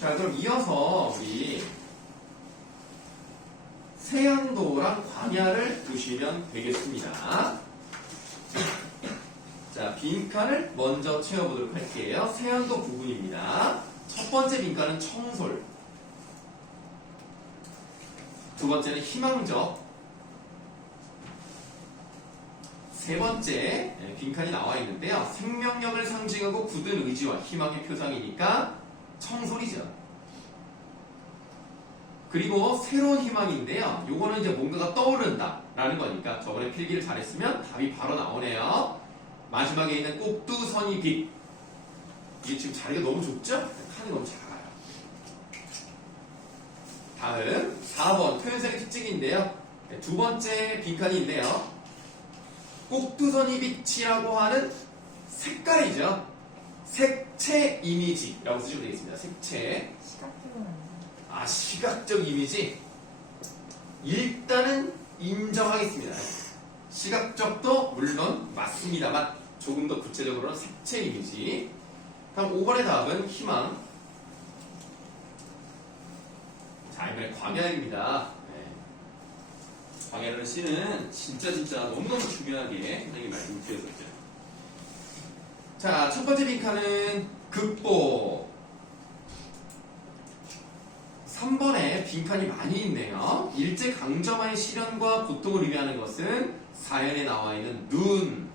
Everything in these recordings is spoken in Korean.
자, 그럼 이어서 우리 세안도랑 광야를 보시면 되겠습니다. 자, 빈칸을 먼저 채워보도록 할게요. 세안도 부분입니다. 첫 번째 빈칸은 청솔, 두 번째는 희망적, 세 번째 빈칸이 나와 있는데요. 생명력을 상징하고 굳은 의지와 희망의 표상이니까 청솔이죠. 그리고 새로운 희망인데요. 요거는 이제 뭔가가 떠오른다 라는 거니까 저번에 필기를 잘했으면 답이 바로 나오네요. 마지막에 있는 꼭두선이 빛. 이게 지금 자리가 너무 좁죠? 칸이 너무 작아요. 다음 4번 표현상의 특징인데요. 두 번째 빈칸이 있네요. 꼭두선이 빛이라고 하는 색깔이죠. 색채 이미지라고 쓰시면 되겠습니다. 색채. 시각적 이미지. 일단은 인정하겠습니다. 시각적도 물론 맞습니다만 조금 더 구체적으로는 색채 이미지. 다음 5번의 답은 희망. 자, 이번에 광야입니다. 광야라는 시는 진짜 너무너무 중요하게 선생님이 말씀드렸었죠. 자, 첫 번째 빈칸은 극복. 3번에 빈칸이 많이 있네요. 일제강점하의 시련과 고통을 의미하는 것은 사연에 나와 있는 눈.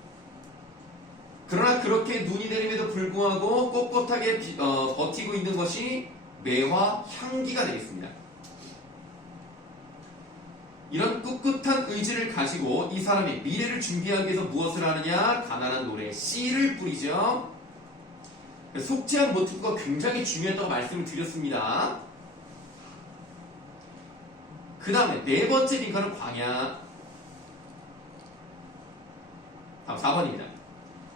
그러나 그렇게 눈이 내림에도 불구하고 꼿꼿하게 버티고 있는 것이 매와 향기가 되겠습니다. 이런 꿋꿋한 의지를 가지고 이 사람이 미래를 준비하기 위해서 무엇을 하느냐? 가난한 노래에 씨를 뿌리죠. 속죄한 모티브가 굉장히 중요했다고 말씀을 드렸습니다. 그 다음에 네 번째 빈칸은 광야. 다음 4번입니다.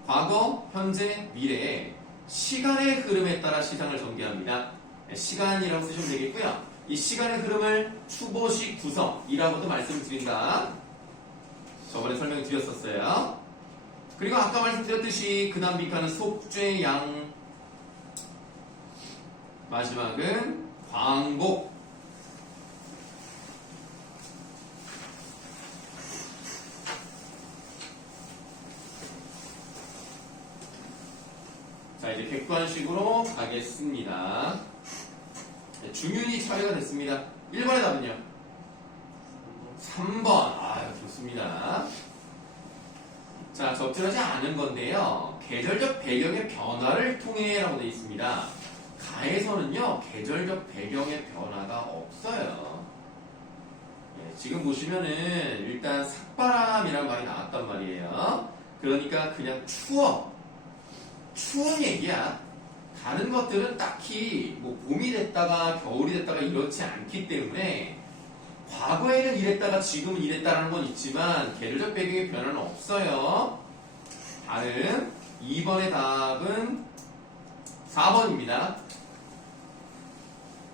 과거, 현재, 미래, 시간의 흐름에 따라 시상을 전개합니다. 시간이라고 쓰시면 되겠고요. 이 시간의 흐름을 추보식 구성이라고도 말씀을 드린다. 저번에 설명드렸었어요. 그리고 아까 말씀드렸듯이 그 다음 빈칸은 속죄양, 마지막은 광복. 자, 이제 객관식으로 가겠습니다. 중윤이 차례가 됐습니다. 1번의 답은요? 3번. 좋습니다. 자, 적절하지 않은 건데요. 계절적 배경의 변화를 통해 라고 되어 있습니다. 가에서는요, 계절적 배경의 변화가 없어요. 지금 보시면은 일단 삭바람이라는 말이 나왔단 말이에요. 그러니까 그냥 추운 얘기야. 다른 것들은 딱히 뭐 봄이 됐다가 겨울이 됐다가 이렇지 않기 때문에 과거에는 이랬다가 지금은 이랬다라는 건 있지만 계절적 배경의 변화는 없어요. 다음 2번의 답은 4번입니다.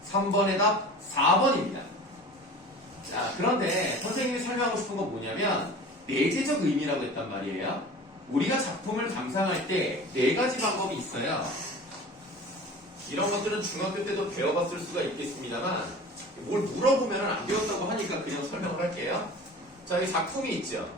3번의 답 4번입니다. 자, 그런데 선생님이 설명하고 싶은 건 뭐냐면 내재적 의미라고 했단 말이에요. 우리가 작품을 감상할 때 4가지 방법이 있어요. 이런 것들은 중학교 때도 배워봤을 수가 있겠습니다만 뭘 물어보면 안 배웠다고 하니까 그냥 설명을 할게요. 자, 여기 작품이 있죠.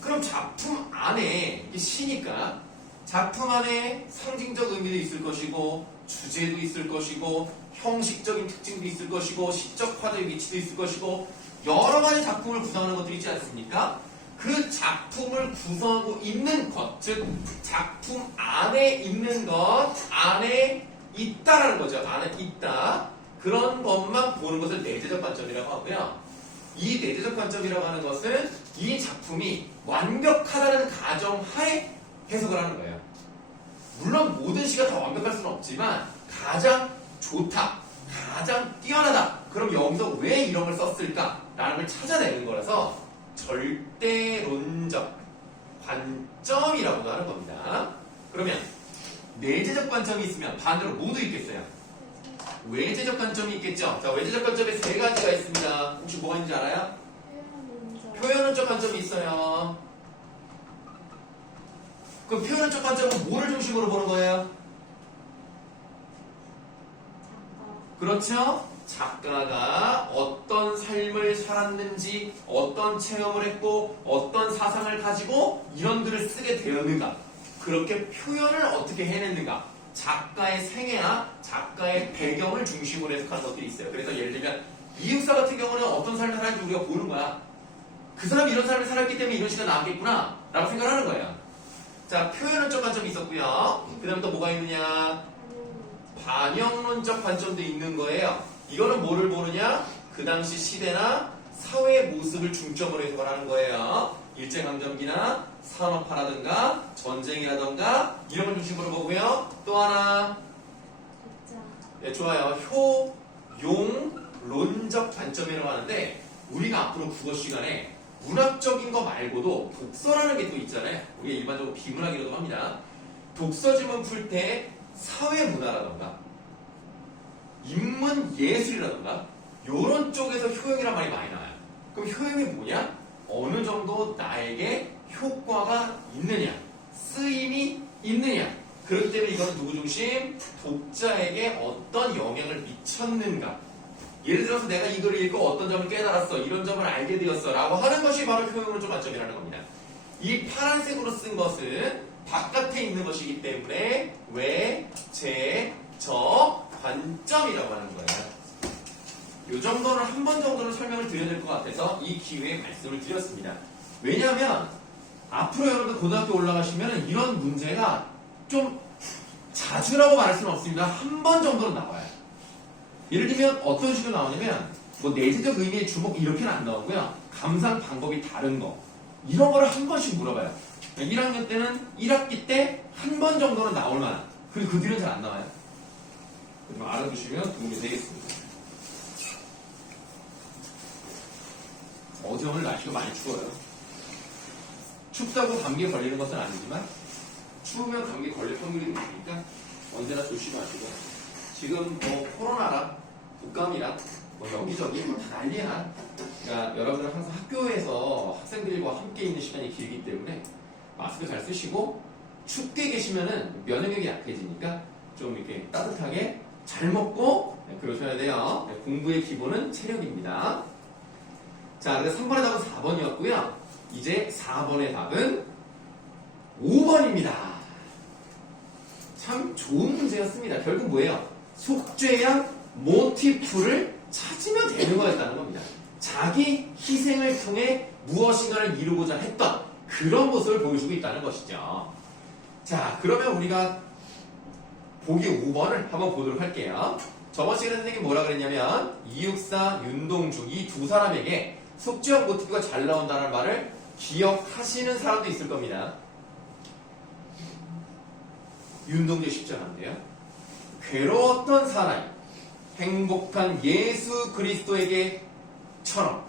그럼 작품 안에, 이게 시니까 작품 안에 상징적 의미도 있을 것이고 주제도 있을 것이고 형식적인 특징도 있을 것이고 시적 화제의 위치도 있을 것이고 여러 가지 작품을 구성하는 것들이 있지 않습니까? 그 작품을 구성하고 있는 것, 즉 작품 안에 있는 것, 안에 있다라는 거죠. 안에 있다. 그런 것만 보는 것을 내재적 관점이라고 하고요. 이 내재적 관점이라고 하는 것은 이 작품이 완벽하다는 가정하에 해석을 하는 거예요. 물론 모든 시가 다 완벽할 수는 없지만 가장 좋다, 가장 뛰어나다. 그럼 여기서 왜 이런 걸 썼을까라는 걸 찾아내는 거라서 절대론적 관점이라고도 하는 겁니다. 그러면 내재적 관점이 있으면 반대로 뭐도 있겠어요? 외재적 관점이 있겠죠. 자, 외재적 관점에 3가지가 있습니다. 혹시 뭐가 있는지 알아요? 표현론적 관점이 있어요. 그럼 표현론적 관점은 뭐를 중심으로 보는 거예요? 그렇죠? 작가가 어떤 삶을 살았는지, 어떤 체험을 했고, 어떤 사상을 가지고 이런 글을 쓰게 되었는가, 그렇게 표현을 어떻게 해냈는가, 작가의 생애나 작가의 배경을 중심으로 해석하는 것들이 있어요. 그래서 예를 들면 이육사 같은 경우는 어떤 삶을 살았는지 우리가 보는 거야. 그 사람이 이런 삶을 살았기 때문에 이런 시가 나왔겠구나 라고 생각하는 거예요. 자, 표현론적 관점이 있었고요. 그 다음에 또 뭐가 있느냐, 반영론적 관점도 있는 거예요. 이거는 뭐를 보느냐, 그 당시 시대나 사회의 모습을 중점으로 해석을 하는 거예요. 일제강점기나 산업화라든가 전쟁이라든가 이런 걸 중심으로 보고요. 또 하나, 네, 좋아요. 효용론적 관점이라고 하는데, 우리가 앞으로 국어 시간에 문학적인 거 말고도 독서라는 게 또 있잖아요. 우리가 일반적으로 비문학이라고 합니다. 독서지문 풀 때 사회문화라든가 인문예술이라든가 이런 쪽에서 효용이란 말이 많이 나와요. 그럼 효용이 뭐냐? 어느 정도 나에게 효과가 있느냐, 쓰임이 있느냐. 그렇기 때문에 이거는 누구 중심? 독자에게 어떤 영향을 미쳤는가. 예를 들어서 내가 이 글을 읽고 어떤 점을 깨달았어, 이런 점을 알게 되었어 라고 하는 것이 바로 효용론적 관점이라는 겁니다. 이 파란색으로 쓴 것은 바깥에 있는 것이기 때문에 외, 제, 저 관점이라고 하는 거예요. 이 정도는 한 번 정도는 설명을 드려야 될 것 같아서 이 기회에 말씀을 드렸습니다. 왜냐하면 앞으로 여러분들 고등학교 올라가시면 이런 문제가 좀 자주라고 말할 수는 없습니다. 한 번 정도는 나와요. 예를 들면 어떤 식으로 나오냐면 뭐 내재적 의미의 주목 이렇게는 안 나오고요. 감상 방법이 다른 거 이런 거를 한 번씩 물어봐요. 1학년 때는 1학기 때 한 번 정도는 나올 만한, 그리고 그 뒤로는 잘 안 나와요. 좀 알아두시면 도움이 되겠습니다. 어제 오늘 날씨가 많이 추워요. 춥다고 감기에 걸리는 것은 아니지만 추우면 감기 걸릴 확률이 높으니까 언제나 조심하시고, 지금 뭐 코로나랑 독감이랑 뭐 여기저기 뭐 다 난리야. 그러니까 여러분들 항상 학교에서 학생들과 함께 있는 시간이 길기 때문에 마스크 잘 쓰시고, 춥게 계시면은 면역력이 약해지니까 좀 이렇게 따뜻하게 잘 먹고 그러셔야 돼요. 공부의 기본은 체력입니다. 자, 그래서 3번의 답은 4번이었고요. 이제 4번의 답은 5번입니다. 참 좋은 문제였습니다. 결국 뭐예요? 속죄양 모티프를 찾으면 되는 거였다는 겁니다. 자기 희생을 통해 무엇인가를 이루고자 했던 그런 모습을 보여주고 있다는 것이죠. 자, 그러면 우리가 보기 5번을 한번 보도록 할게요. 저번 시간에 선생님이 뭐라 그랬냐면 이육사, 윤동주 이 두 사람에게 속죄양 모티프가 잘 나온다는 말을 기억하시는 사람도 있을 겁니다. 윤동주 십자가인데요. 괴로웠던 사나이, 행복한 예수 그리스도에게처럼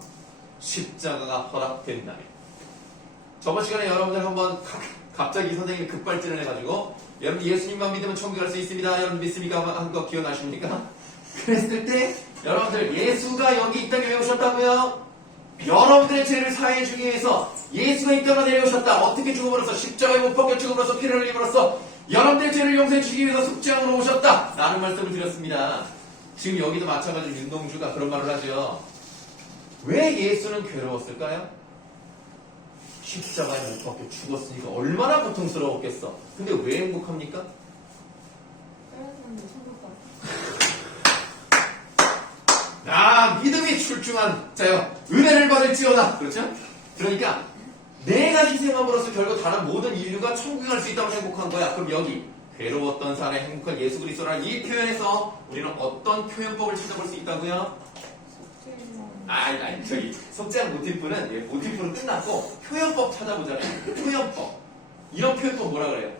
십자가가 허락된다면, 저번 시간에 여러분들 한번 갑자기 선생님이 급발진을 해가지고 여러분 예수님만 믿으면 천국 갈 수 있습니다. 여러분 믿습니까? 한 거 기억나십니까? 그랬을 때 여러분들 예수가 여기 이 땅에 왜 오셨다고요? 여러분들의 죄를 사해 주기 위해서 예수가 이 땅에 내려오셨다. 어떻게 죽음으로써 십자가에 못 박혀 죽음으로써 피를 흘림으로써 여러분들의 죄를 용서해 주기 위해서 속죄양으로 오셨다 라는 말씀을 드렸습니다. 지금 여기도 마찬가지로 윤동주가 그런 말을 하죠. 왜 예수는 괴로웠을까요? 십자가에 못 박혀 죽었으니까 얼마나 고통스러웠겠어. 근데 왜 행복합니까? 믿음이 출중한 자여 은혜를 받을지어다. 그렇죠? 그러니까 내가 희생함으로써 결국 다른 모든 인류가 천국에 갈 수 있다고 행복한 거야. 그럼 여기 괴로웠던 사람의 행복한 예수 그리스도라는 이 표현에서 우리는 어떤 표현법을 찾아볼 수 있다고요? 저기 속죄양 모티프는 모티프로 끝났고 표현법 찾아보잖아요. 표현법. 이런 표현법 뭐라 그래요?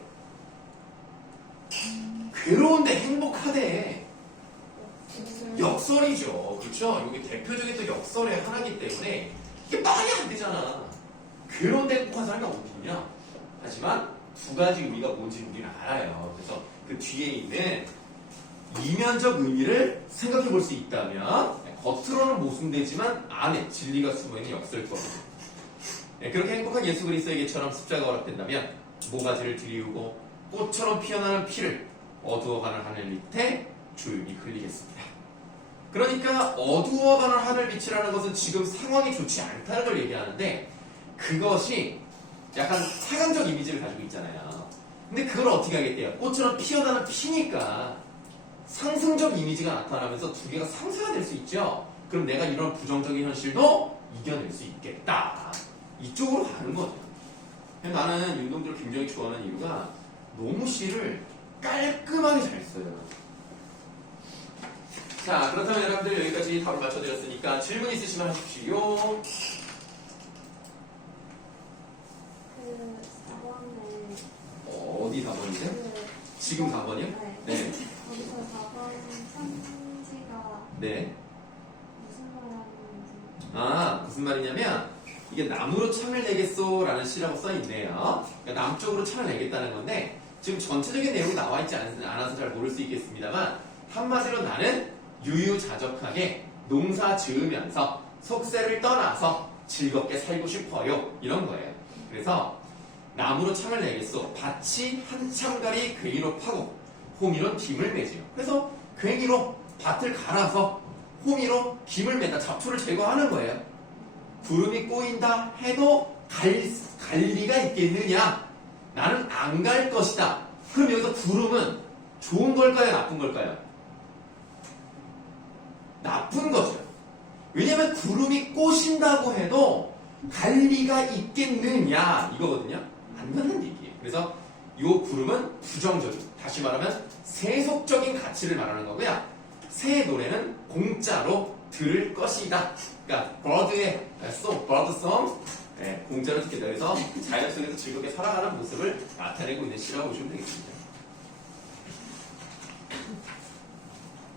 괴로운데 행복하대. 역설이죠. 그렇죠? 여기 대표적인 또 역설의 하나이기 때문에 이게 말이 안 되잖아. 괴로운데 행복한 사람이 어디냐? 하지만 두 가지 의미가 뭔지 우리는 알아요. 그래서 그 뒤에 있는 이면적 의미를 생각해 볼 수 있다면, 겉으로는 모순되지만 안에 진리가 숨어있는 역설법이죠. 그렇게 행복한 예수 그리스도에게처럼 십자가가 허락된다면 모가지를 들이우고 꽃처럼 피어나는 피를 어두워가는 하늘 밑에 조용히 흘리겠습니다. 그러니까 어두워가는 하늘빛이라는 것은 지금 상황이 좋지 않다는 걸 얘기하는데 그것이 약간 사강적 이미지를 가지고 있잖아요. 근데 그걸 어떻게 하겠대요? 꽃처럼 피어나는 피니까 상승적 이미지가 나타나면서 두 개가 상쇄가 될 수 있죠. 그럼 내가 이런 부정적인 현실도 이겨낼 수 있겠다. 이쪽으로 가는 거죠. 나는 윤동주를 굉장히 좋아하는 이유가 너무 시를 깔끔하게 잘 써요. 자, 그렇다면 여러분들 여기까지 답을 맞춰드렸으니까 질문 있으시면 하십시오. 그 4번에 어디 4번이죠? 지금 4번이요? 네. 거기서 4번 삼지가 네. 무슨 말 하는지. 아, 무슨 말이냐면 이게 남으로 창을 내겠소 라는 시라고 써있네요. 그러니까 남쪽으로 창을 내겠다는 건데 지금 전체적인 내용이 나와있지 않아서 잘 모를 수 있겠습니다만 한마디로 나는 유유자적하게 농사 지으면서 속세를 떠나서 즐겁게 살고 싶어요. 이런 거예요. 그래서 나무로 창을 내겠소. 밭이 한참가리 괭이로 파고 호미로 김을 매지요. 그래서 괭이로 밭을 갈아서 호미로 김을 매다 잡초를 제거하는 거예요. 구름이 꼬인다 해도 갈 리가 있겠느냐? 나는 안 갈 것이다. 그럼 여기서 구름은 좋은 걸까요? 나쁜 걸까요? 나쁜 거죠. 왜냐면 구름이 꼬신다고 해도 갈 리가 있겠느냐 이거거든요. 안 맞는 얘기예요. 그래서 이 구름은 부정적인, 다시 말하면 세속적인 가치를 말하는 거고요. 새의 노래는 공짜로 들을 것이다. 그러니까 버드의 bird song, 공짜로 듣겠다. 그래서 자연 속에서 즐겁게 살아가는 모습을 나타내고 있는 시라고 보시면 되겠습니다.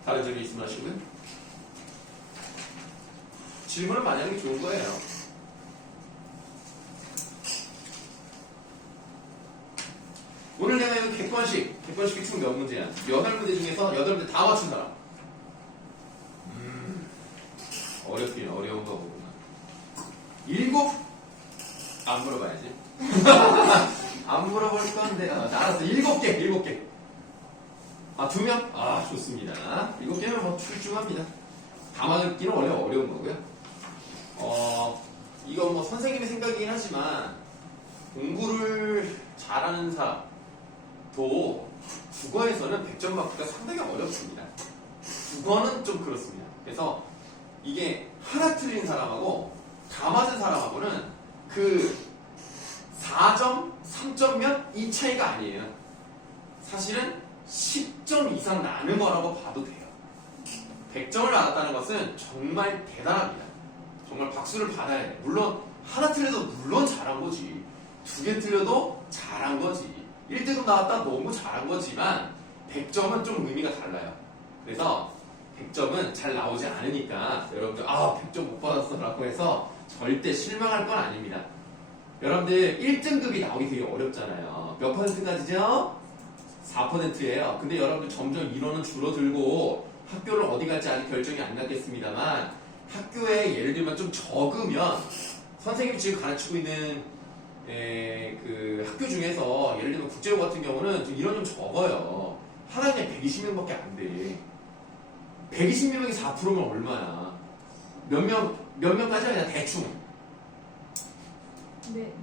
다른 점이 있으면 하시고요. 질문을 많이 하는 게 좋은 거예요. 오늘 내가 여기 객관식이 총 몇 문제야? 8문제 중에서 8문제 다 맞춘 사람. 어렵긴 어려운 거구나. 7? 안 물어봐야지. 안 물어볼 건데. 알았어. 7개. 아, 2명? 아, 좋습니다. 7개면 뭐 출중합니다. 다 맞기는 원래 어려운 거고요. 이건 뭐 선생님의 생각이긴 하지만 공부를 잘하는 사람도 국어에서는 100점 맞기가 상당히 어렵습니다. 국어는 좀 그렇습니다. 그래서 이게 하나 틀린 사람하고 다 맞은 사람하고는 그 4점, 3점면 이 차이가 아니에요. 사실은 10점 이상 나는 거라고 봐도 돼요. 100점을 나갔다는 것은 정말 대단합니다. 정말 박수를 받아야 돼. 물론 하나 틀려도 물론 잘한 거지. 2개 틀려도 잘한 거지. 1등급 나왔다 너무 잘한 거지만 100점은 좀 의미가 달라요. 그래서 100점은 잘 나오지 않으니까 여러분들 100점 못 받았어 라고 해서 절대 실망할 건 아닙니다. 여러분들 1등급이 나오기 되게 어렵잖아요. 몇 %까지죠? 4%예요. 근데 여러분들 점점 인원은 줄어들고 학교를 어디 갈지 아직 결정이 안 났겠습니다만 학교에 예를 들면 좀 적으면 선생님이 지금 가르치고 있는 그 학교 중에서 예를 들면 국제고 같은 경우는 좀 인원 좀 적어요. 한 학년에 120명밖에 안 돼. 120명이 4%면 얼마야? 몇 명까지 아니라 대충. 네.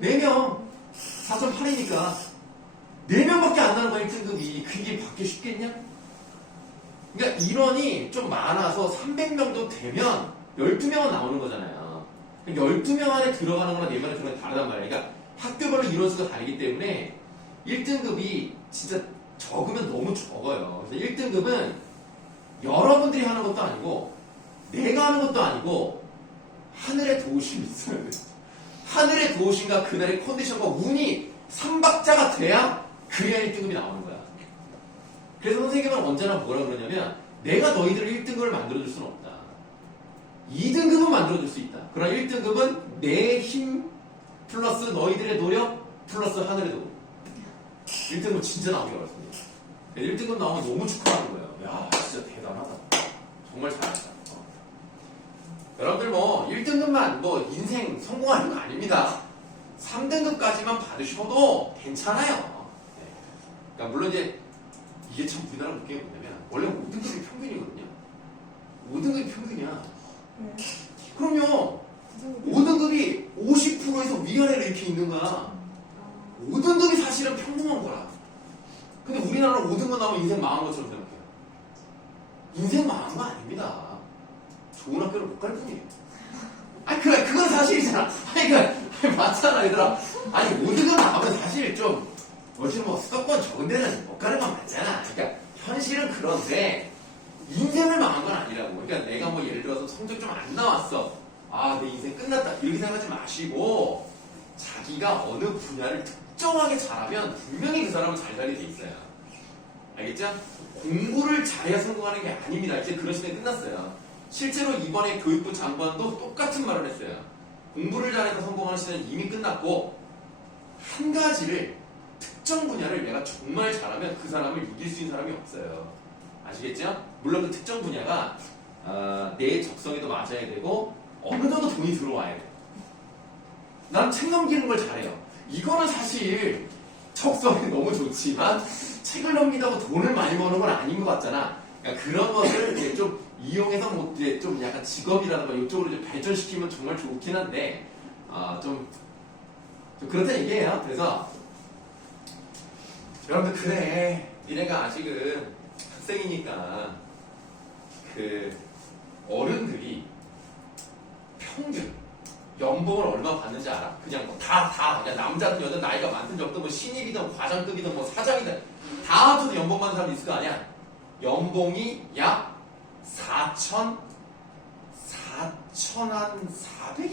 4명. 4.8이니까. 4명밖에 안 나는 거야, 1등급이. 그게 받기 쉽겠냐? 그러니까 인원이 좀 많아서 300명도 되면 12명은 나오는 거잖아요. 12명 안에 들어가는 거랑 4명 안에 들어가는 게 다르단 말이에요. 그러니까 학교별로 인원수가 다르기 때문에 1등급이 진짜 적으면 너무 적어요. 그래서 1등급은 여러분들이 하는 것도 아니고 내가 하는 것도 아니고 하늘의 도우심이 있어야 돼. 하늘의 도우심과 그날의 컨디션과 운이 삼박자가 돼야 그래야 1등급이 나오는 거야. 그래서 선생님은 언제나 뭐라 그러냐면 내가 너희들을 1등급을 만들어줄 수는 없다. 2등급은 만들어줄 수 있다. 그러나 1등급은 내 힘 플러스 너희들의 노력 플러스 하늘의 도움. 1등급 진짜 나오기 어렵습니다. 1등급 나오면 너무 축하하는 거예요. 야, 진짜 대단하다. 정말 잘한다. 여러분들 뭐 1등급만 뭐 인생 성공하는 거 아닙니다. 3등급까지만 받으셔도 괜찮아요. 네. 그러니까 물론 이제 이게 참 우리나라 느낌이 뭐냐면 원래 5등급이 평균이거든요. 5등급이 평균이야. 네. 그럼요. 그 5등급이 50%에서 위아래로 이렇게 있는 거야. 아, 5등급이 사실은 평범한 거라. 근데 우리나라는 5등급 나오면 인생 망한 것처럼 생각해요. 인생 망한 거 아닙니다. 좋은 학교를 못 갈 뿐이에요. 아니, 그건 사실이잖아. 아니, 맞잖아, 얘들아. 아니, 5등급 나오면 사실 좀, 뭐, 수도권 적은 데는 못 가는 건 맞잖아. 그러니까, 현실은 그런데, 인생을 망한 건 아니라고. 그러니까 내가 뭐 예를 들어서 성적 좀 안 나왔어. 아, 내 인생 끝났다. 이렇게 생각하지 마시고, 자기가 어느 분야를 특정하게 잘하면 분명히 그 사람은 잘 살게 돼 있어요. 알겠죠? 공부를 잘해야 성공하는 게 아닙니다. 이제 그런 시대 끝났어요. 실제로 이번에 교육부 장관도 똑같은 말을 했어요. 공부를 잘해서 성공하는 시대는 이미 끝났고, 한 가지를, 특정 분야를 내가 정말 잘하면 그 사람을 이길 수 있는 사람이 없어요. 아시겠죠? 물론 그 특정 분야가 내 적성에도 맞아야 되고 어느 정도 돈이 들어와야 돼. 난 책 넘기는 걸 잘해요. 이거는 사실 적성이 너무 좋지만 책을 넘기다고 돈을 많이 버는 건 아닌 것 같잖아. 그러니까 그런 것을 이제 좀 이용해서 뭐 이제 좀 약간 직업이라든가 이쪽으로 좀 발전시키면 정말 좋긴 한데 좀 그렇다는 얘기예요. 그래서 여러분들 그래 니네가 아직은 학생이니까 그 어른들이 평균 연봉을 얼마 받는지 알아? 그냥 뭐 그냥 남자든 여든 나이가 많든 적든 뭐 신입이든 과장급이든 뭐 사장이든 다 합쳐서 연봉 받는 사람 있을 거 아니야? 연봉이 약 4,400인가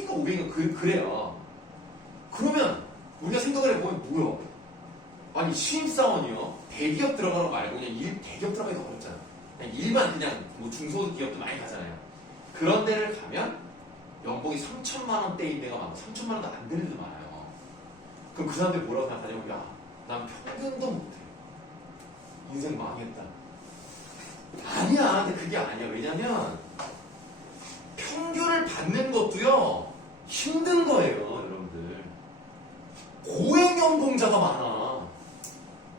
500인가 그래요. 그러면 우리가 생각을 해보면 뭐야? 아니 신입사원이요? 대기업 대기업 들어가는 거 말고 그냥 대기업 들어가기 더 어렵잖아. 그냥 일반 그냥 뭐 중소기업 기업도 많이 가잖아요. 그런 데를 가면 연봉이 3천만 원대인 데가 많고 3천만 원도 안 되는 데도 많아요. 그럼 그 사람들이 뭐라고 생각하냐면 야, 난 평균도 못해. 인생 망했다. 아니야. 근데 그게 아니야. 왜냐면 평균을 받는 것도요 힘든 거예요. 여러분들. 고액연봉자가 많아.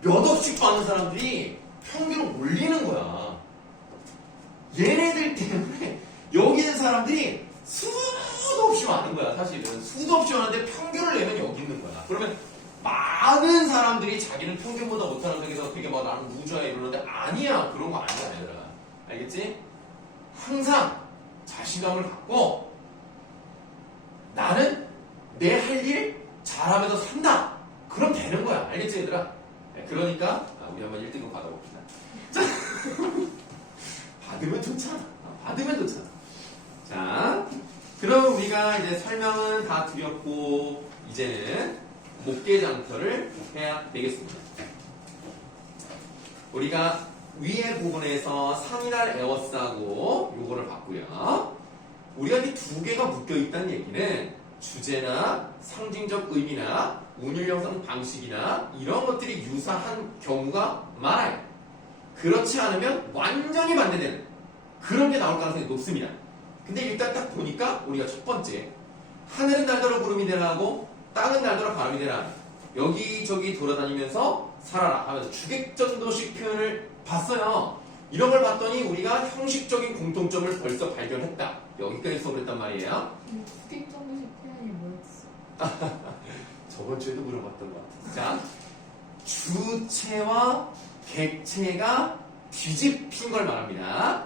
몇 억씩 받는 사람들이 평균을 올리는 거야. 얘네들 때문에 여기 있는 사람들이 수도 없이 많은 거야. 사실은 수도 없이 많은데 평균을 내면 여기 있는 거야. 그러면 많은 사람들이 자기는 평균보다 못하는 데서 되게 막 나는 우주야 이러는데 아니야. 그런 거 아니야 얘들아. 알겠지? 항상 자신감을 갖고 나는 내 할 일 잘하면서 산다. 그럼 되는 거야. 알겠지 얘들아? 그러니까 우리 한번 1등급 받아봅시다. 자, 받으면 좋잖아. 받으면 좋잖아. 자, 그럼 우리가 이제 설명은 다 드렸고 이제는 목계장터를 해야 되겠습니다. 우리가 위에 부분에서 상이날 에워싸고 요거를 봤고요. 우리가 이 두 개가 묶여 있다는 얘기는 주제나 상징적 의미나 운율 형성 방식이나 이런 것들이 유사한 경우가 많아요. 그렇지 않으면 완전히 반대되는 그런 게 나올 가능성이 높습니다. 근데 일단 딱 보니까 우리가 첫 번째 하늘은 날더러 구름이 되라 하고 땅은 날더러 바람이 되라 여기저기 돌아다니면서 살아라 하면서 주객전도식 표현을 봤어요. 이런 걸 봤더니 우리가 형식적인 공통점을 벌써 발견했다. 여기까지 수업을 했단 말이에요. 주객전도식 표현이 뭐였어? 저번 주에도 물어봤던 것 같아요. 자, 주체와 객체가 뒤집힌 걸 말합니다.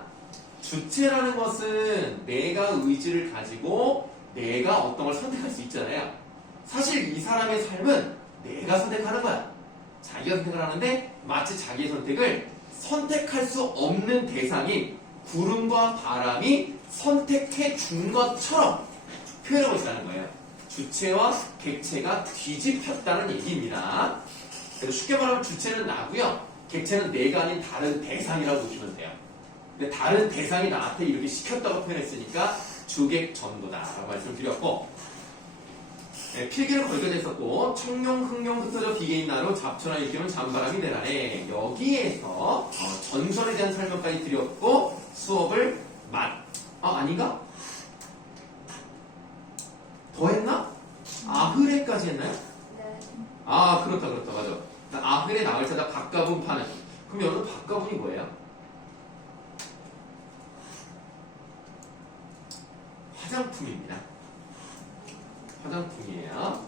주체라는 것은 내가 의지를 가지고 내가 어떤 걸 선택할 수 있잖아요. 사실 이 사람의 삶은 내가 선택하는 거야. 자기가 선택을 하는데 마치 자기의 선택을 선택할 수 없는 대상인 구름과 바람이 선택해 준 것처럼 표현하고 있다는 거예요. 주체와 객체가 뒤집혔다는 얘기입니다. 그래서 쉽게 말하면 주체는 나고요. 객체는 내가 아닌 다른 대상이라고 보시면 돼요. 근데 다른 대상이 나한테 이렇게 시켰다고 표현했으니까 주객전도다라고 말씀드렸고 필기를 거기까지 했었고 청룡, 흑룡, 흩어져 비개인 나로 잡초나 일기면 잔바람이 되라네. 여기에서 전설에 대한 설명까지 드렸고 수업을 아닌가? 더 했나? 아흐레까지 했나요? 네. 아 그렇다 맞아. 아흐레 나을 때다 박가분 파는. 그럼 여러분 박가분이 뭐예요? 화장품입니다. 화장품이에요.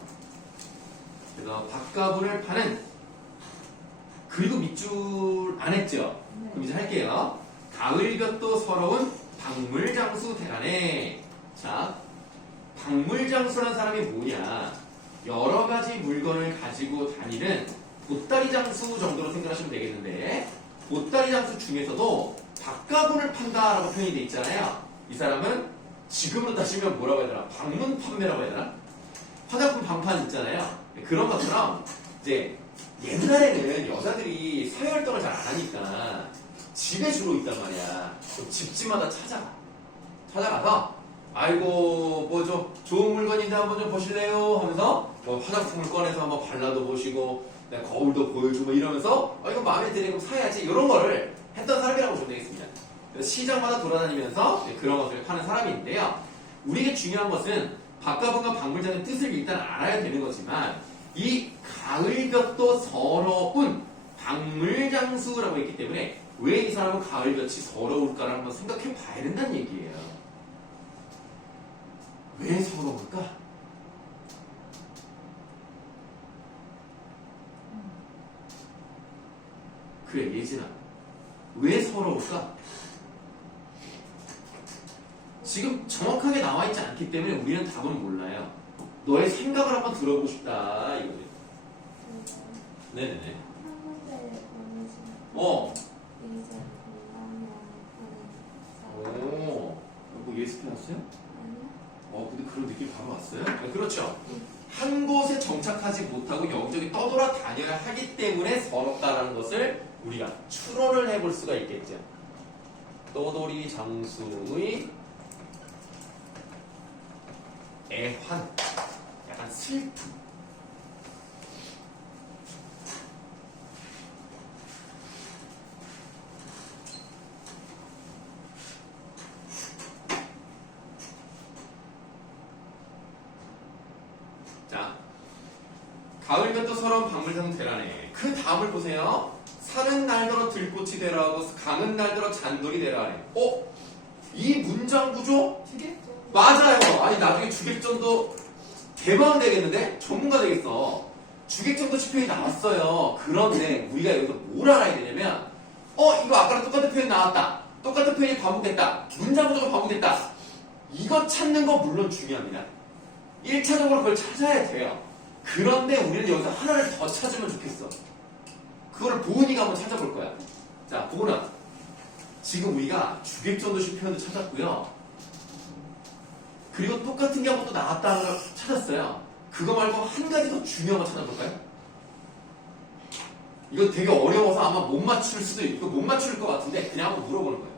그래서 밥가분을 파는, 그리고 밑줄 안 했죠? 네. 그럼 이제 할게요. 가을볕도 서러운 박물장수 대란에. 자, 박물장수라는 사람이 뭐냐? 여러 가지 물건을 가지고 다니는 보따리 장수 정도로 생각하시면 되겠는데, 보따리 장수 중에서도 밥가분을 판다라고 표현이 돼 있잖아요. 이 사람은 지금으로 따지면 뭐라고 해야 되나? 방문 판매라고 해야 되나? 화장품 방판 있잖아요. 그런 것처럼 이제 옛날에는 여자들이 사회활동을 잘 안 하니까 집에 주로 있단 말이야. 집집마다 찾아가서 아이고 뭐 좀 좋은 물건인데 한번 좀 보실래요? 하면서 뭐 화장품을 꺼내서 한번 발라도 보시고 거울도 보여주고 이러면서 이거 마음에 드네 그럼 사야지 이런 거를 했던 사람이라고 보면 되겠습니다. 그래서 시장마다 돌아다니면서 그런 것을 파는 사람인데요. 우리에게 중요한 것은 밥가분과 박물장의 뜻을 일단 알아야 되는 거지만 이 가을볕도 서러운 박물장수라고 했기 때문에 왜 이 사람은 가을볕이 서러울까를 한번 생각해 봐야 된다는 얘기예요. 왜 서러울까? 그래, 예진아. 왜 서러울까? 지금 정확하게 나와 있지 않기 때문에 우리는 답은 몰라요. 너의 생각을 한번 들어보고 싶다, 이거죠. 네네네. 한 군데 보내시면 어. 이제 공간에 오. 뭐 예습해 왔어요? 아니요? 근데 그런 느낌 바로 왔어요? 네, 그렇죠. 한 곳에 정착하지 못하고 여기저기 떠돌아 다녀야 하기 때문에 서럽다라는 것을 우리가 추론을 해볼 수가 있겠죠. 떠돌이 장수의 애환, 약간 슬픔. 자, 가을볕도 서러운 박물장 대란에. 그 다음을 보세요. 산은 날더러 들꽃이 되라하고 강은 날더러 잔돌이 되라하네. 이 문장 구조? 주겠죠. 맞아요. 아니 나중에 주객전도 대박은 되겠는데? 전문가 되겠어. 주객전도 시편이 나왔어요. 그런데 우리가 여기서 뭘 알아야 되냐면 이거 아까랑 똑같은 표현 나왔다. 똑같은 표현이 반복됐다. 문장 구조가 반복됐다. 이거 찾는 거 물론 중요합니다. 1차적으로 그걸 찾아야 돼요. 그런데 우리는 여기서 하나를 더 찾으면 좋겠어. 그거를 보은이가 한번 찾아볼 거야. 자, 보은아. 지금 우리가 주객전도식 표현도 찾았고요. 그리고 똑같은 게 한 번 또 나왔다는 걸 찾았어요. 그거 말고 한 가지 더 중요한 거 찾아볼까요? 이거 되게 어려워서 아마 못 맞출 수도 있고 못 맞출 것 같은데 그냥 한번 물어보는 거예요.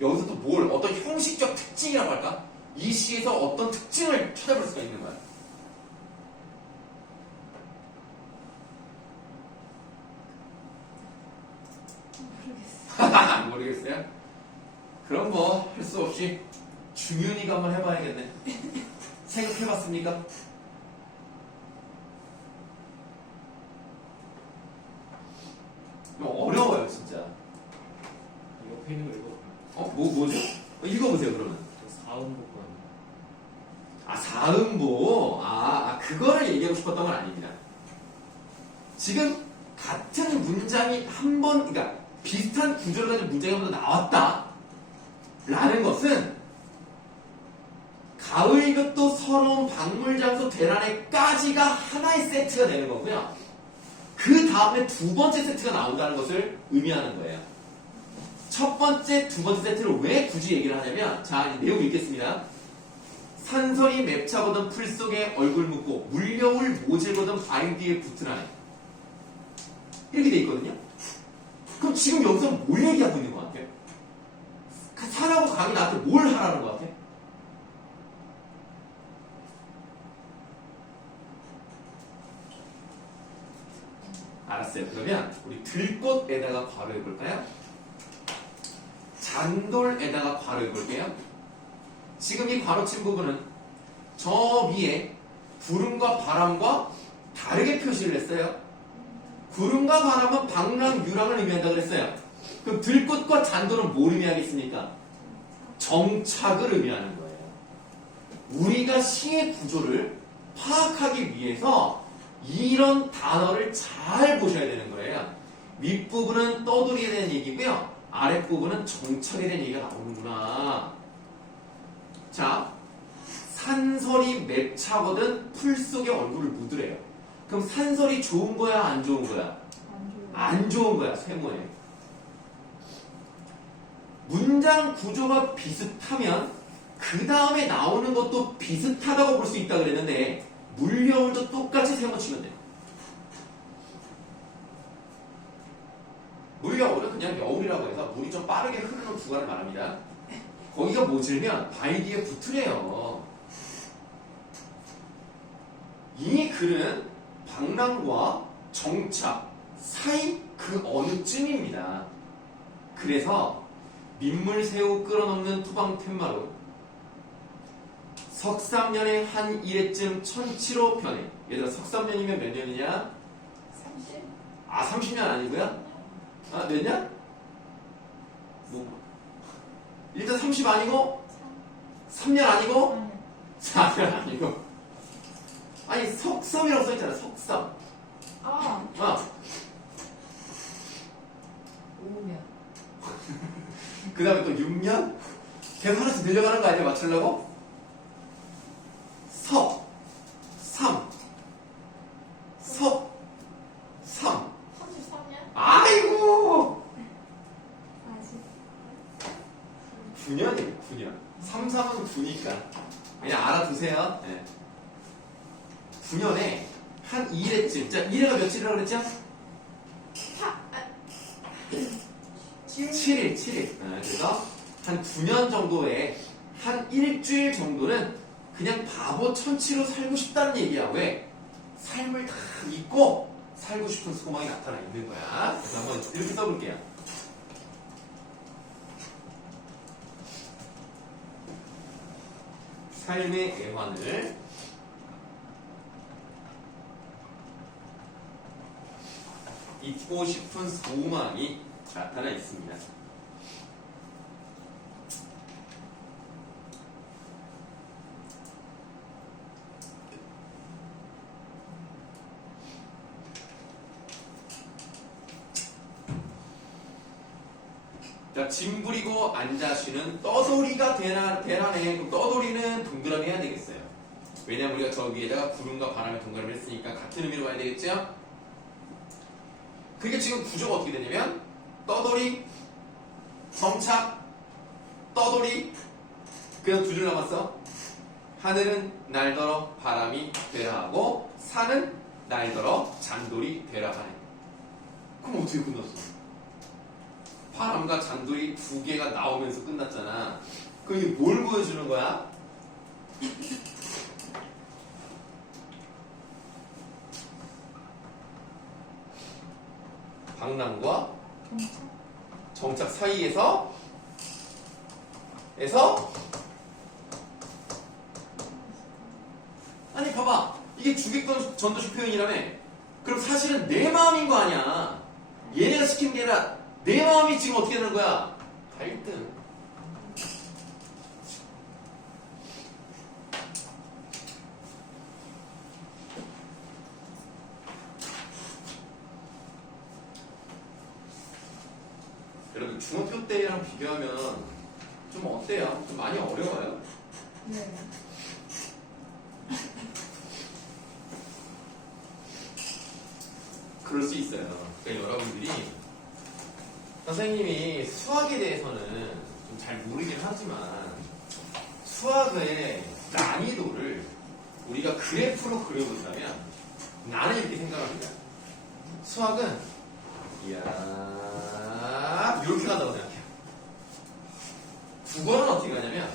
여기서 또 어떤 형식적 특징이라고 할까? 이 시에서 어떤 특징을 찾아볼 수가 있는 거야. 모르겠어요. 모르겠어요? 그럼 뭐 할 수 없이 중윤이가 한번 해봐야겠네. 생각해봤습니까? 어려워요 진짜. 옆에 있는 거 읽어볼까요? 뭐죠? 읽어보세요 그러면. 사음복권. 사음보. 그거를 얘기하고 싶었던 건 아닙니다. 지금 같은 문장이 그러니까 비슷한 구조를 가진 문장이 한 번 더 나왔다. 라는 것은 가을볕도 서러운 박물장소 대란에까지가 하나의 세트가 되는 거고요. 그 다음에 두 번째 세트가 나온다는 것을 의미하는 거예요. 첫 번째, 두 번째 세트를 왜 굳이 얘기를 하냐면, 자, 이제 내용 읽겠습니다. 산설이 맵차거든 풀 속에 얼굴 묻고 물려울 모질거든 바위 뒤에 붙은 아이. 이렇게 돼 있거든요. 그럼 지금 여기서 뭘 얘기하고 있는 것 같아요? 산하고 강이 나한테 뭘 하라는 것 같아? 알았어요. 그러면 우리 들꽃에다가 괄호 해볼까요? 잔돌에다가 괄호 해볼게요. 지금 이 괄호친 부분은 저 위에 구름과 바람과 다르게 표시를 했어요. 구름과 바람은 방랑, 유랑을 의미한다고 그랬어요. 그럼 들꽃과 잔돌은 뭘 의미하겠습니까? 정착을 의미하는 거예요. 우리가 시의 구조를 파악하기 위해서 이런 단어를 잘 보셔야 되는 거예요. 윗부분은 떠돌이에 대한 얘기고요. 아랫부분은 정착에 대한 얘기가 나오는구나. 자, 산설이 맺차거든 풀 속에 얼굴을 묻으래요. 그럼 산설이 좋은 거야, 안 좋은 거야? 안 좋은 거야, 세모에. 문장 구조가 비슷하면 그 다음에 나오는 것도 비슷하다고 볼 수 있다 그랬는데 물여울도 똑같이 세모 치면 돼요. 물여울은 그냥 여울이라고 해서 물이 좀 빠르게 흐르는 구간을 말합니다. 거기가 모질면 바위 뒤에 붙으래요. 이 글은 방랑과 정착 사이 그 어느 쯤입니다. 그래서 민물새우 끌어넘는 토방툇마루 석삼년에 한 이래쯤 천치로 변해. 얘들아 석삼년이면 몇 년이냐? 30? 아 30년 아니고요? 아 몇 년? 뭐 일단 30 아니고 3년 아니고 아니 4년 아니고 아니 석삼이라고 써있잖아. 석삼. 아 아 5년 그 다음에 또 6년? 계속 하나씩 늘려가는 거 아니야? 맞추려고? 석, 삼, 석, 삼. 33년? 아이고! 40. 9년이에요, 9년. 3, 3은 9니까. 그냥 알아두세요. 네. 9년에 한 2일에쯤. 자, 2일가 며칠이라고 그랬죠? 7일, 7일. 그래서 한 9년 정도에 한 일주일 정도는 그냥 바보 천치로 살고 싶다는 얘기야. 왜? 삶을 다 잊고 살고 싶은 소망이 나타나 있는 거야. 그래서 한번 이렇게 써볼게요. 삶의 애환을 잊고 싶은 소망이 나타나 있습니다. 자, 짐 부리고 앉아 쉬는 떠돌이가 되라네. 그럼 떠돌이는 동그라미 해야 되겠어요. 왜냐면 우리가 저 위에다가 구름과 바람의 동그라미를 했으니까 같은 의미로 봐야 되겠죠? 그게 지금 구조가 어떻게 되냐면 떠돌이, 정착, 떠돌이. 그래서 두 줄 남았어. 하늘은 날더러 바람이 되라 하고 산은 날더러 잔돌이 되라 하네. 그럼 어떻게 끝났어? 바람과 잔돌이 두 개가 나오면서 끝났잖아. 그럼 이게 뭘 보여주는 거야? 방랑과 정착 사이에서 아니 봐봐, 이게 주객권 전도식 표현이라며. 그럼 사실은 내 마음인 거 아니야. 얘네가 시키는 게 아니라 내 마음이 지금 어떻게 되는 거야? 갈등. 여러분 중학교 때랑 비교하면 좀 어때요? 좀 많이 어려워요? 네 그럴 수 있어요. 그러니까 여러분들이 선생님이 수학에 대해서는 좀 잘 모르긴 하지만 수학의 난이도를 우리가 그래프로 그려본다면 나는 이렇게 생각합니다. 수학은 이야 이렇게 간다고 생각해요. 국어는 어떻게 가냐면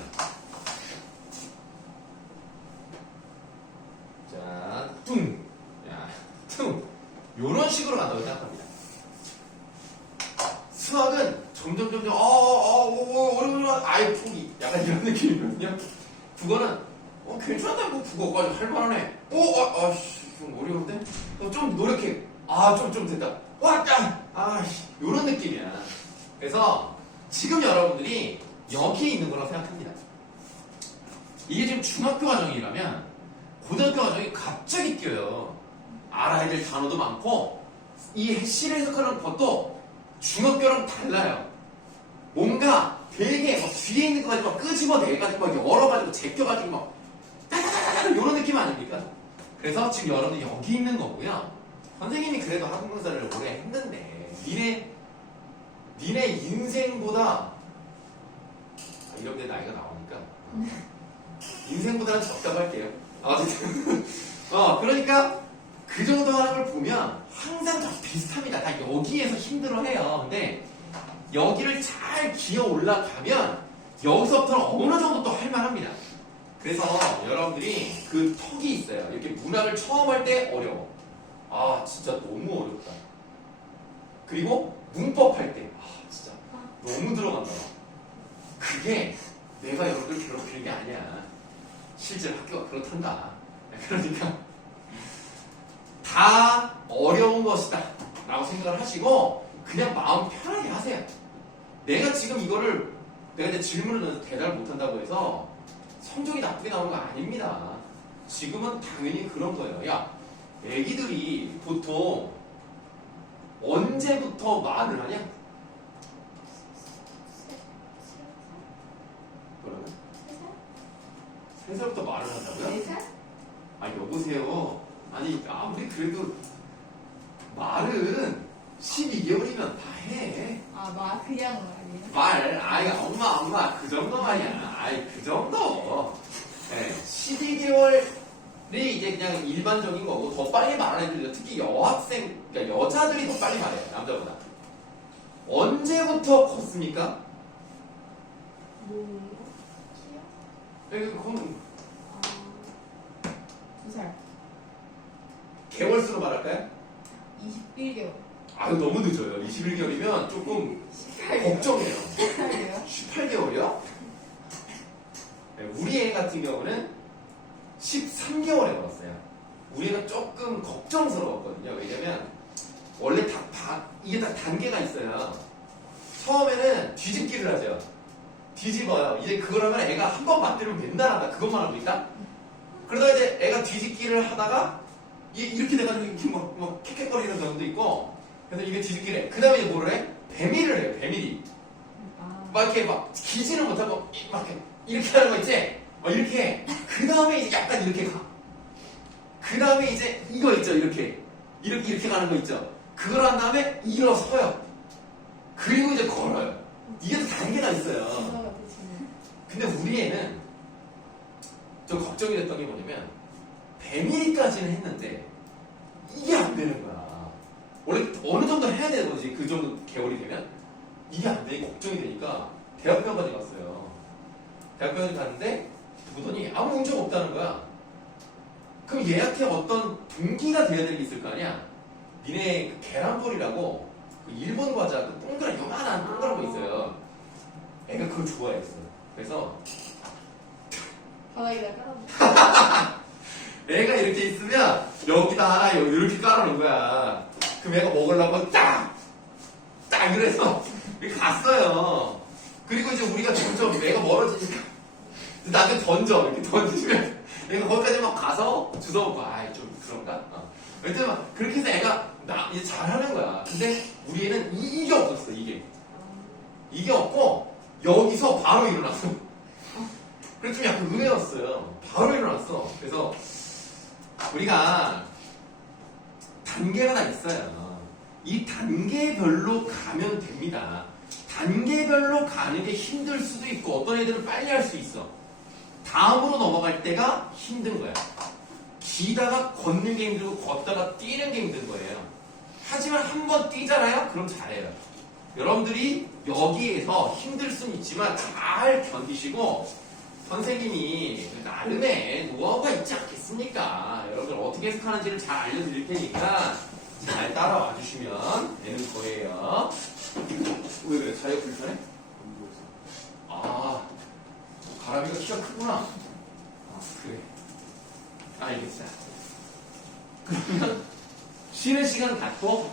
자 뚱, 야 뚱 이런 식으로 간다고 생각합니다. 수학은 점점 어려워 아예 포기 약간 이런 느낌이거든요. 국어는 괜찮다 뭐 국어까지 할만하네. 좀 어려운데 좀 노력해. 좀 됐다. 이런 느낌이야. 그래서 지금 여러분들이 여기에 있는 거라고 생각합니다. 이게 지금 중학교 과정이라면 고등학교 과정이 갑자기 뛰어요. 알아야 될 단어도 많고 이 시를 해석하는 것도 중학교랑 달라요. 뭔가 되게 막 뒤에 있는 거 가지고 막 끄집어내가지고 막 열어가지고 제껴가지고 막 따다다다다 이런 느낌 아닙니까? 그래서 지금 여러분들 여기 있는 거고요. 선생님이 그래도 한국사를 오래 했는데 니네 인생보다 이렇게 나이가 나오니까 인생보다는 적다고 할게요. 어쨌든 그러니까 그 정도 하는 걸 보면 항상 다 비슷합니다. 다 여기에서 힘들어해요. 근데 여기를 잘 기어 올라가면 여기서부터는 어느 정도 또 할만합니다. 그래서 여러분들이 그 턱이 있어요. 이렇게 문학을 처음 할 때 어려워. 아 진짜 너무 어렵다. 그리고 문법 할 때 진짜 너무 들어간다. 그게 내가 여러분들 괴롭히는 게 아니야. 실제 학교가 그렇단다. 그러니까 다 어려운 것이다 라고 생각을 하시고 그냥 마음 편하게 하세요. 내가 지금 이거를 내가 이제 질문을 넣어서 대답을 못한다고 해서 성적이 나쁘게 나오는 거 아닙니다. 지금은 당연히 그런 거예요. 야, 애기들이 보통 언제부터 말을 하냐? 뭐라고? 3살부터 말을 한다고요? 4살? 아 여보세요. 아니 아무리 그래도 말은 12개월이면 다 해. 그냥 말이에요? 말, 아이 엄마 그 정도 말이야. 아이 그 정도. 네, 12개월이 이제 그냥 일반적인 거고 더 빨리 말하는 애들 특히 여학생, 그러니까 여자들이 더 빨리 말해요 남자보다. 언제부터 컸습니까? 그럼 2살. 개월수로 말할까요? 21개월. 아유 너무 늦어요. 21개월이면 조금 18개월. 걱정해요. 18개월? 18개월이요? 네, 우리 애 같은 경우는 13개월에 걸었어요. 우리 애가 조금 걱정스러웠거든요. 왜냐면 원래 이게 다 단계가 있어요. 처음에는 뒤집기를 하죠. 뒤집어요. 이제 그러면 애가 한 번 맞들면 맨날 한다. 그것만 하고 있다. 그러다 이제 애가 뒤집기를 하다가 이렇게 돼가지고 이렇게 막 킥킥거리는 경우도 있고. 그래서 이게 뒤집기를 해. 그 다음에 이제 뭐를 해? 배밀을 해요. 배밀이. 막 이렇게 막 기지는 못하고 막 이렇게 하는 거 있지? 이렇게 해. 그 다음에 이제 약간 이렇게 가. 그 다음에 이제 이거 있죠. 이렇게 가는 거 있죠. 그걸 한 다음에 일어서요. 그리고 이제 걸어요. 이게 또 단계가 있어요. 근데 우리 애는 좀 걱정이 됐던 게 뭐냐면 배밀이까지는 했는데 이게 안 되는 거야. 원래 어느 정도 해야 되는 거지. 그 정도 개월이 되면 이게 안 되니 걱정이 되니까 대학병원까지 갔어요. 대학병원에 갔는데 보더니 아무 문제가 없다는 거야. 그럼 얘한테 어떤 동기가 돼야 되는 게 있을 거 아니야. 니네 그 계란볼이라고 그 일본 과자 그 동그란 요만한 동그란 거 있어요. 애가 그걸 좋아했어. 그래서 바닥에다 깔아놓고. 애가 이렇게 있으면 여기다 하나 이렇게 깔아놓은 거야. 그럼 애가 먹으려고 딱 그래서 이렇게 갔어요. 그리고 이제 우리가 점점 애가 멀어지니까 나한테 이렇게 던지면 애가 거기까지 막 가서 주워 먹고 좀 그런가? 그때 막 그렇게 해서 애가 이제 잘하는 거야. 근데 우리 애는 이게 없었어. 이게 없고 여기서 바로 일어났어. 그래서 좀 약간 의외였어요. 바로 일어났어. 그래서 우리가 단계가 다 있어요. 이 단계별로 가면 됩니다. 단계별로 가는 게 힘들 수도 있고 어떤 애들은 빨리 할 수 있어. 다음으로 넘어갈 때가 힘든 거야. 기다가 걷는 게 힘들고 걷다가 뛰는 게 힘든 거예요. 하지만 한 번 뛰잖아요? 그럼 잘해요. 여러분들이 여기에서 힘들 수는 있지만 잘 견디시고 선생님이 나름의 노하우가 있지 않겠습니까? 여러분들 어떻게 해석하는지를 잘 알려드릴 테니까 잘 따라와 주시면 되는 거예요. 왜 그래? 자기가 불편해? 가람이가 키가 크구나. 그래. 알겠어. 그러면 쉬는 시간 갖고